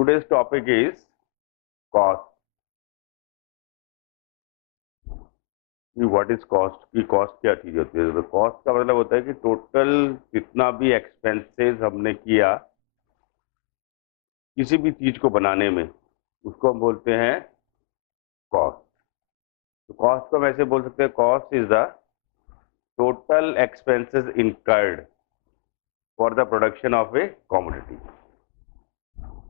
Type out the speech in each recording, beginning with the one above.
Today's topic is cost. What is cost की cost क्या चीज होती है? तो कॉस्ट का मतलब होता है कि टोटल जितना भी एक्सपेंसेस हमने किया किसी भी चीज को बनाने में, उसको हम बोलते हैं कॉस्ट। तो कॉस्ट को हम ऐसे बोल सकते हैं, cost is the total expenses incurred for the production of a commodity.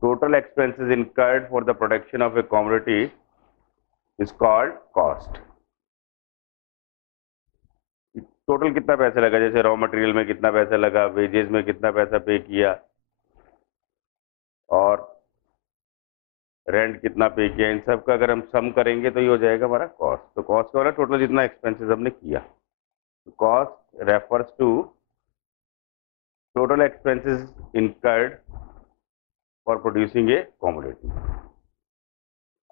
Total expenses incurred for the production of a commodity is called cost. Total कितना पैसा लगा, जैसे रॉ मटेरियल में कितना पैसा लगा, वेजेस में कितना पैसा पे किया, और रेंट कितना पे किया, इन सब का अगर हम सम करेंगे तो ये हो जाएगा हमारा कॉस्ट। तो कॉस्ट का वाला टोटल जितना एक्सपेंसेस हमने किया। तो cost refers to total expenses incurred for producing a commodity.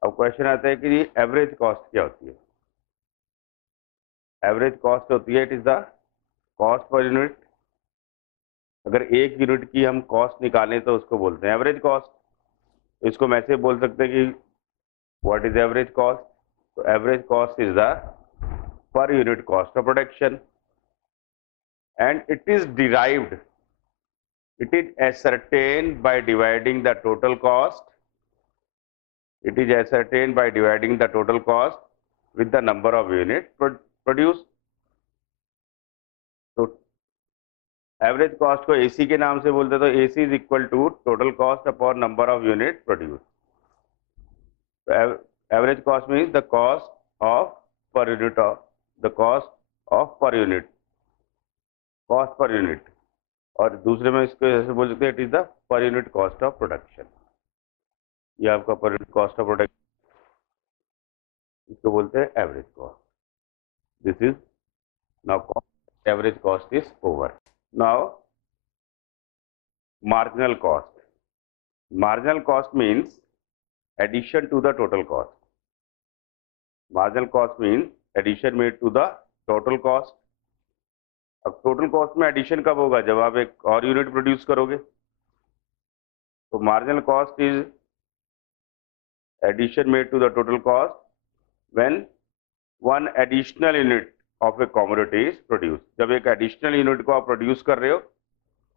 अब क्वेश्चन आता है कि एवरेज कॉस्ट क्या होती है? एवरेज कॉस्ट होती है, it is the cost per unit. अगर एक यूनिट की हम कॉस्ट निकालें तो उसको बोलते हैं एवरेज कॉस्ट। तो इसको हम ऐसे बोल सकते हैं कि व्हाट इज एवरेज कॉस्ट? तो average cost is the per unit cost of production, and it is derived, it is ascertained by dividing the total cost. It is ascertained by dividing the total cost with the number of units produced. तो average cost को AC के नाम से बोलते हैं, तो AC is equal to total cost upon number of unit produce. Average cost means the cost of per unit of the cost of per unit, cost per unit. और दूसरे में इसको ऐसे बोल सकते हैं, it is the per unit cost of production. ये आपका पर यूनिट कॉस्ट ऑफ प्रोडक्शन, इसको बोलते हैं average cost. This is now average cost is over. Now marginal cost. Marginal cost means addition to the total cost. Marginal cost means addition made to the total cost. अब total cost में addition कब होगा? जब आप एक और unit produce करोगे। तो marginal cost is addition made to the total cost when one additional unit of a commodity is produce. जब एक एडिशनल यूनिट को आप प्रोड्यूस कर रहे हो,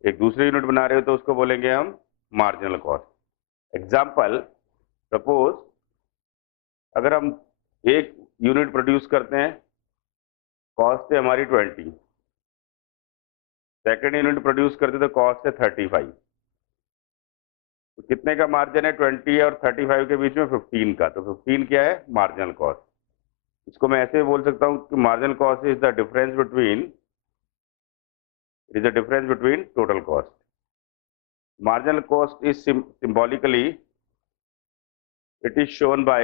एक दूसरे यूनिट बना रहे हो, तो उसको बोलेंगे हम मार्जिनल कॉस्ट। एग्जाम्पल, सपोज अगर हम एक यूनिट प्रोड्यूस करते हैं, कॉस्ट है हमारी 20, सेकेंड यूनिट प्रोड्यूस करते तो कॉस्ट है 35। तो कितने का मार्जिन है? 20 और 35 के बीच में 15 का। तो 15 क्या है? Marginal cost. इसको मैं ऐसे बोल सकता हूँ कि marginal cost is the difference between, it is the difference between total cost. Marginal cost is symbolically, it is shown by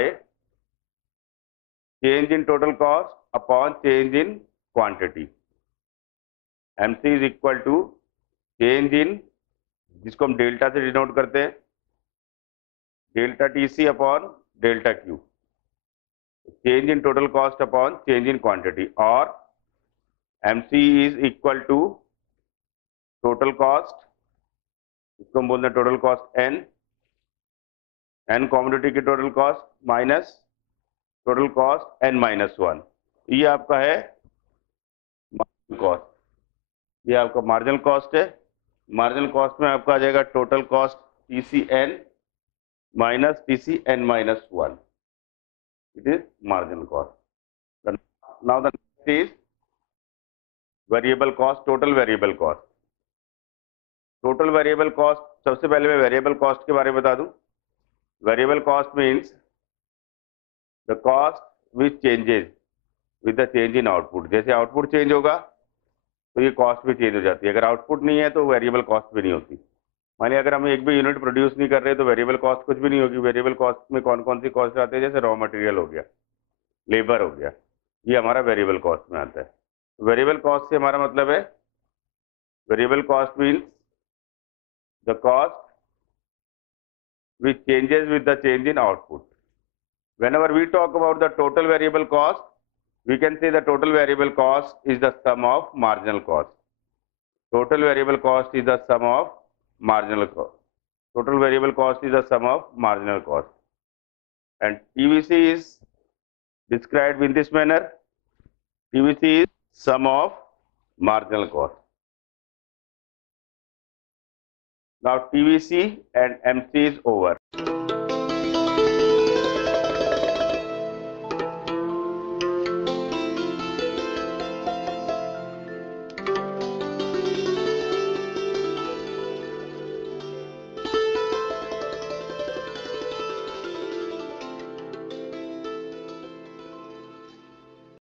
change in total cost upon change in quantity. MC is equal to change in, जिसको हम delta से denote करते हैं, delta TC upon delta Q. Change in total cost upon change in quantity, और MC is equal to total cost, इसको हम बोलते हैं total cost n, n commodity की total cost minus total cost n minus 1। ये आपका है marginal cost, ये आपका मार्जिनल कॉस्ट है। मार्जिनल कॉस्ट में आपका आ जाएगा total cost TC n minus TC n minus 1, it is marginal cost. Now the next is variable cost, total variable cost. Total variable cost, सबसे पहले मैं वेरिएबल कॉस्ट के बारे में बता दूं। Variable cost means the cost which changes with the change in output. जैसे output change होगा तो ये कॉस्ट भी चेंज हो जाती है। अगर आउटपुट नहीं है तो वेरिएबल कॉस्ट भी नहीं होती। मानिए अगर हम एक भी यूनिट प्रोड्यूस नहीं कर रहे तो वेरिएबल कॉस्ट कुछ भी नहीं होगी। वेरिएबल कॉस्ट में कौन कौन सी कॉस्ट आती है? जैसे रॉ मटेरियल हो गया, लेबर हो गया, ये हमारा वेरिएबल कॉस्ट में आता है। वेरिएबल कॉस्ट से हमारा मतलब है, variable cost means the cost which changes with the change in output. Whenever we talk about the total variable cost, we can say the total variable cost is the sum of marginal cost. Total variable cost is the sum of marginal cost. Total variable cost is the sum of marginal cost. And TVC is described in this manner. TVC is sum of marginal cost. Now TVC and MC is over.